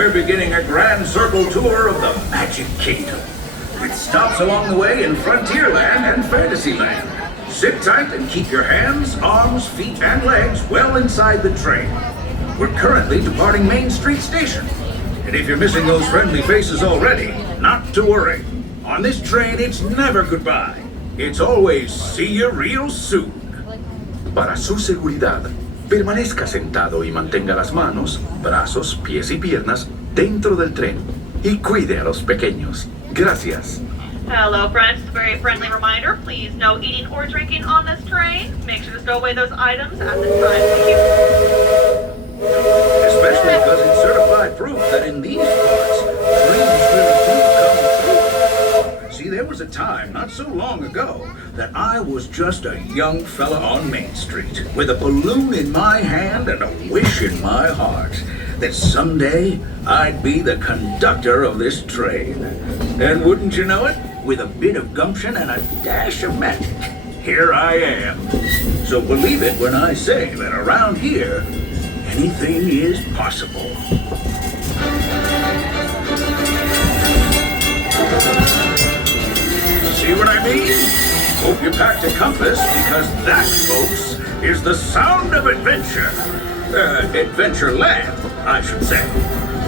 we're beginning a grand circle tour of the Magic Kingdom, with stops along the way in Frontierland and Fantasyland. Sit tight and keep your hands, arms, feet, and legs well inside the train. We're currently departing Main Street Station. And if you're missing those friendly faces already, not to worry. On this train, it's never goodbye. It's always see you real soon. Para su seguridad, permanezca sentado y mantenga las manos, brazos, pies y piernas dentro del tren. Y cuide a los pequeños. Gracias. Hello, friends. A very friendly reminder. Please, no eating or drinking on this train. Make sure to stow away those items at this time. Thank you. Especially because it's certified proof that in these parts, dreams really do come true. See, there was a time not so long ago that I was just a young fella on Main Street with a balloon in my hand and a wish in my heart that someday I'd be the conductor of this train. And wouldn't you know it, with a bit of gumption and a dash of magic, here I am. So believe it when I say that around here, anything is possible. See what I mean? Hope you packed a compass, because that, folks, is the sound of adventure. Adventureland, I should say.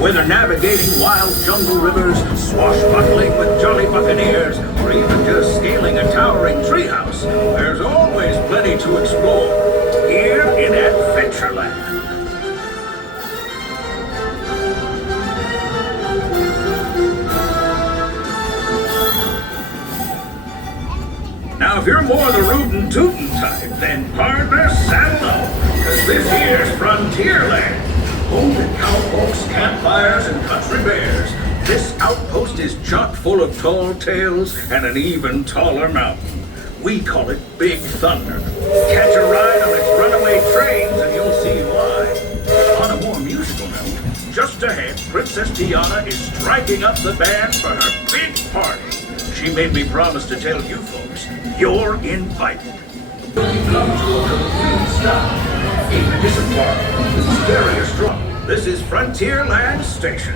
Whether navigating wild jungle rivers, swashbuckling with jolly buccaneers, or even just scaling a towering treehouse, there's always plenty to explore here in Adventureland. Now, if you're more the rootin' tootin' type, then partner, saddle up, because this here's Frontierland. Home to cowpokes, campfires, and country bears. This outpost is chock full of tall tales and an even taller mountain. We call it Big Thunder. Catch a ride on its runaway trains and you'll see why. On a more musical note, just ahead, Princess Tiana is striking up the band for her big party. She made me promise to tell you folks, you're invited. Come to a complete stop. In this part, this is very strong. This is Frontierland Station.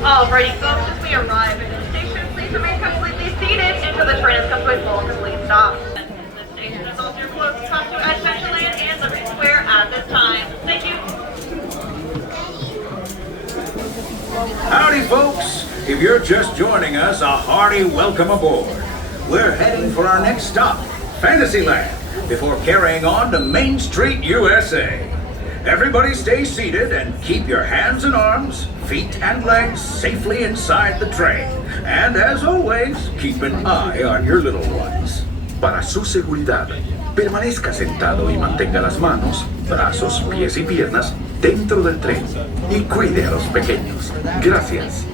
Alrighty, folks, as we arrive at the station, please remain completely seated until the train has come to a full complete stop. This station is also your closest stop to Adventureland and Liberty Square at this time. Thank you. Howdy, folks. If you're just joining us, a hearty welcome aboard. We're heading for our next stop, Fantasyland, before carrying on to Main Street, USA. Everybody stay seated and keep your hands and arms, feet and legs safely inside the train. And as always, keep an eye on your little ones. Para su seguridad, permanezca sentado y mantenga las manos, brazos, pies y piernas dentro del tren. Y cuide a los pequeños. Gracias.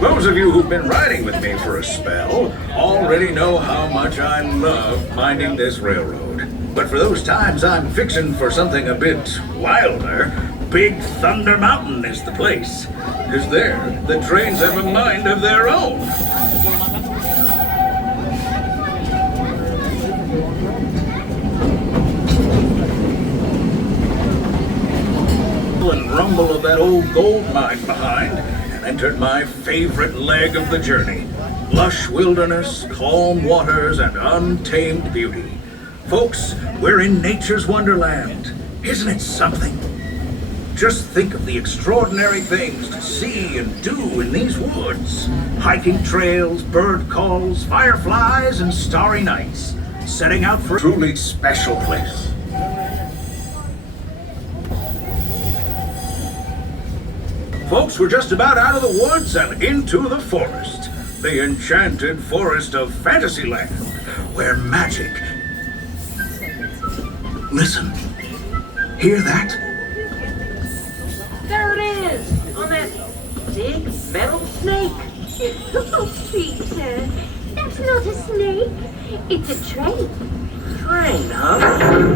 Those of you who've been riding with me for a spell already know how much I love minding this railroad. But for those times I'm fixing for something a bit wilder, Big Thunder Mountain is the place. 'Cause there, the trains have a mind of their own. And rumble of that old gold mine behind, and entered my favorite leg of the journey. Lush wilderness, calm waters, and untamed beauty. Folks, we're in nature's wonderland. Isn't it something? Just think of the extraordinary things to see and do in these woods. Hiking trails, bird calls, fireflies, and starry nights. Setting out for a truly special place. Folks, we're just about out of the woods and into the forest. The enchanted forest of Fantasyland, where magic... Listen. Hear that? There it is! On that big metal snake! Oh, Peter, that's not a snake. It's a train. Train, huh?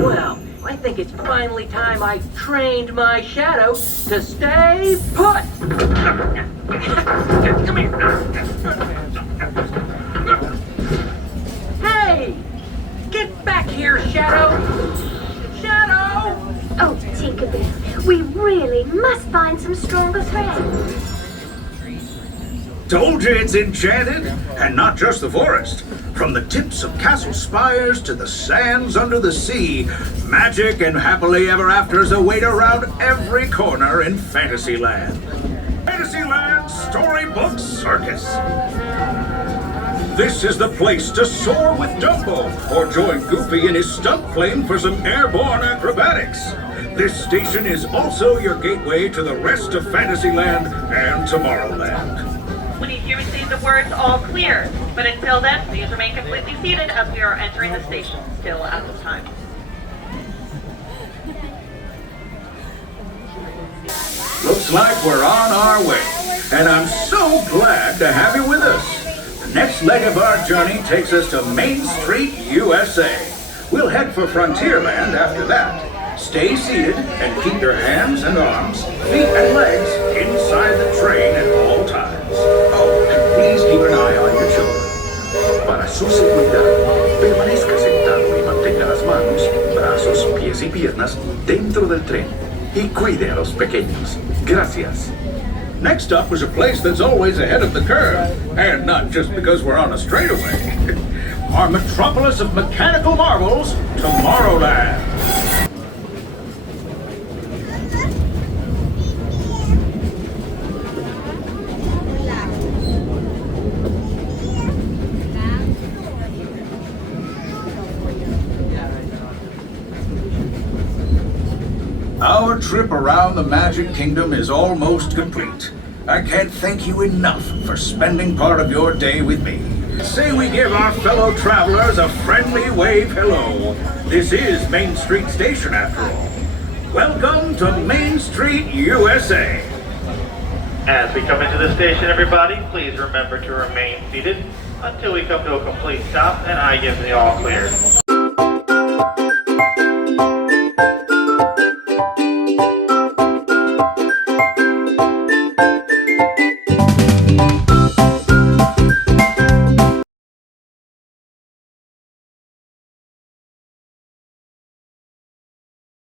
Well, I think it's finally time I trained my shadow to stay put! Come here! Hey! Get back here, Shadow! Shadow! Oh, Tinkerbell, We really must find some stronger thread. Told you it's enchanted, and not just the forest. From the tips of castle spires to the sands under the sea, magic and happily ever afters await around every corner in Fantasyland. Fantasyland Storybook Circus. This is the place to soar with Dumbo, or join Goofy in his stunt plane for some airborne acrobatics. This station is also your gateway to the rest of Fantasyland and Tomorrowland. Please you receive the words all clear, but until then, please remain completely seated as we are entering the station still at this time. Looks like we're on our way, and I'm so glad to have you with us. The next leg of our journey takes us to Main Street, USA. We'll head for Frontierland after that. Stay seated and keep your hands and arms, feet and legs inside the train at all times. Oh, and please keep an eye on your children. Para su seguridad, permanezca sentado y mantenga las manos, brazos, pies y piernas dentro del tren. Y cuide a los pequeños. Gracias. Next up was a place that's always ahead of the curve, and not just because we're on a straightaway. Our metropolis of mechanical marvels, Tomorrowland. Our trip around the Magic Kingdom is almost complete. I can't thank you enough for spending part of your day with me. Say we give our fellow travelers a friendly wave hello. This is Main Street Station after all. Welcome to Main Street, USA. As we come into the station, everybody, please remember to remain seated until we come to a complete stop and I give the all clear.